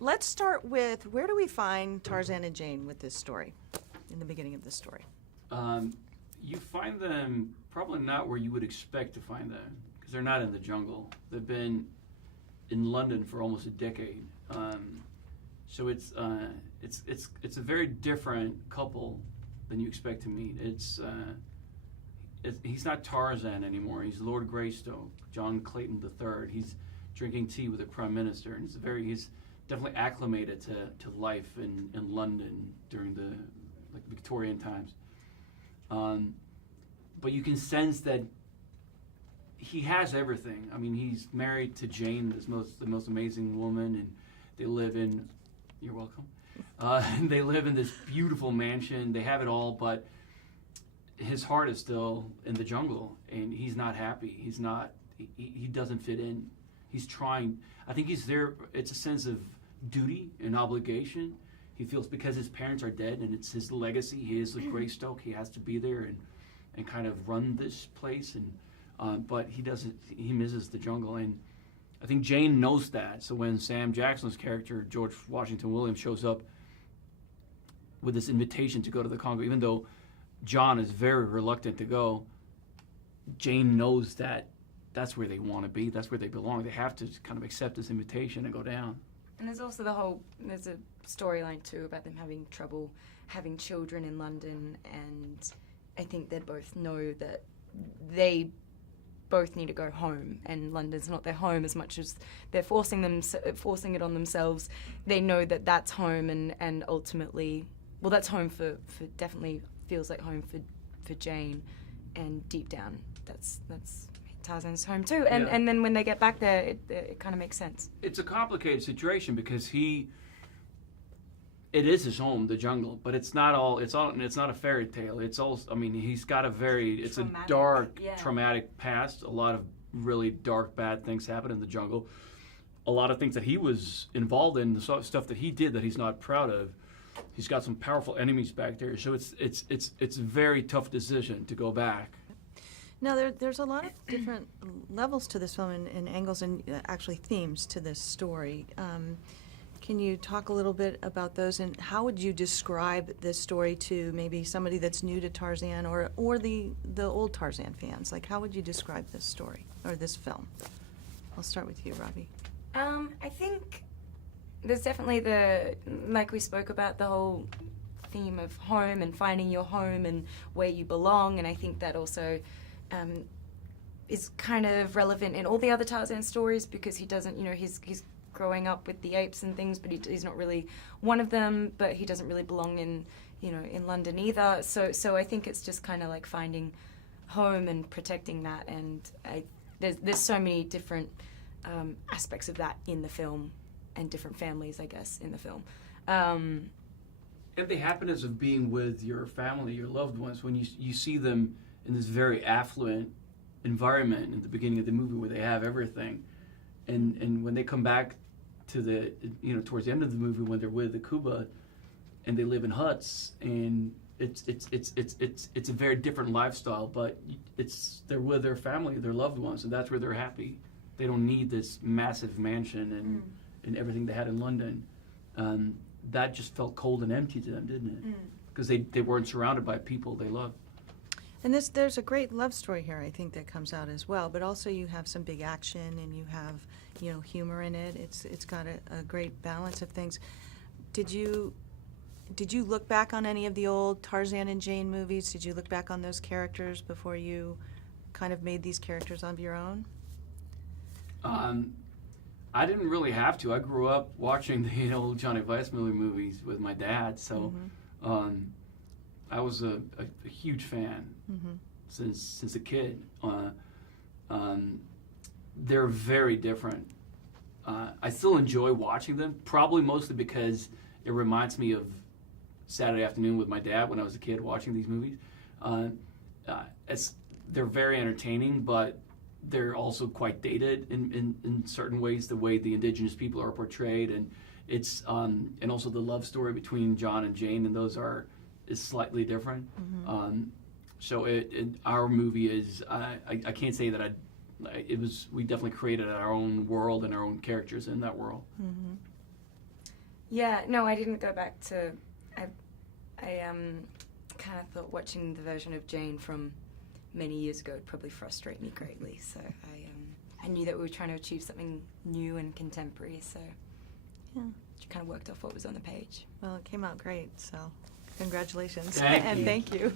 Let's start with, where do we find Tarzan and Jane with this story, in the beginning of this story? You find them probably not where you would expect to find them, because they're not in the jungle. They've been in London for almost a decade. So it's a very different couple than you expect to meet. He's not Tarzan anymore. He's Lord Greystoke, John Clayton III. He's drinking tea with the Prime Minister, and he's definitely acclimated to life in London during the Victorian times. But you can sense that he has everything. I mean, he's married to Jane, the most amazing woman, and they live in. You're welcome. They live in this beautiful mansion. They have it all, but his heart is still in the jungle, and he's not happy. He's not. He doesn't fit in. He's trying. I think he's there. It's a sense of duty and obligation. He feels because his parents are dead and it's his legacy. He is the Greystoke. He has to be there and kind of run this place. And but he doesn't. He misses the jungle, and I think Jane knows that. So when Sam Jackson's character George Washington Williams shows up with this invitation to go to the Congo, even though John is very reluctant to go, Jane knows that that's where they want to be. That's where they belong. They have to kind of accept this invitation and go down. And there's also there's a storyline too about them having trouble having children in London, and I think they both know that they both need to go home, and London's not their home as much as they're forcing it on themselves. They know that that's home, and ultimately, well, that's home for definitely feels like home for Jane, and deep down, that's Tarzan's home too. And then when they get back there, it kind of makes sense. It's a complicated situation because it is his home, the jungle, but it's not a fairy tale. It's also, I mean, he's got it's a dark, traumatic past. A lot of really dark, bad things happen in the jungle. A lot of things that he was involved in, the stuff that he did that he's not proud of. He's got some powerful enemies back there, so it's a very tough decision to go back. Now, there's a lot of different levels to this film and angles and actually themes to this story. Can you talk a little bit about those, and how would you describe this story to maybe somebody that's new to Tarzan or the old Tarzan fans? Like, how would you describe this story or this film? I'll start with you, Robbie. I think there's definitely like we spoke about, the whole theme of home and finding your home and where you belong, and I think that also is kind of relevant in all the other Tarzan stories, because he doesn't, he's growing up with the apes and things, but he's not really one of them, but he doesn't really belong in London either. So I think it's just kind of like finding home and protecting that, and there's so many different aspects of that in the film, and different families, I guess, in the film. And the happiness of being with your family, your loved ones, when you see them in this very affluent environment in the beginning of the movie where they have everything, and when they come back to the towards the end of the movie when they're with the Kuba and they live in huts, and it's a very different lifestyle, but they're with their family, their loved ones, and that's where they're happy. They don't need this massive mansion and everything they had in London. That just felt cold and empty to them, didn't it? Because they weren't surrounded by people they loved. And there's a great love story here, I think, that comes out as well. But also you have some big action, and you have humor in it. It's got a great balance of things. Did you look back on any of the old Tarzan and Jane movies? Did you look back on those characters before you kind of made these characters of your own? I didn't really have to. I grew up watching the old Johnny Weissmuller movies with my dad, so I was a huge fan since a kid. They're very different. I still enjoy watching them, probably mostly because it reminds me of Saturday afternoon with my dad when I was a kid watching these movies. They're very entertaining, but they're also quite dated in certain ways, the way the indigenous people are portrayed, and it's and also the love story between John and Jane, and those is slightly different. So our movie is I can't say that we definitely created our own world and our own characters in that world. Yeah, no, I didn't go back to. I kind of thought watching the version of Jane from many years ago would probably frustrate me greatly. So I knew that we were trying to achieve something new and contemporary. So Yeah. it kind of worked off what was on the page. Well, it came out great, so congratulations. Thank And you. thank you.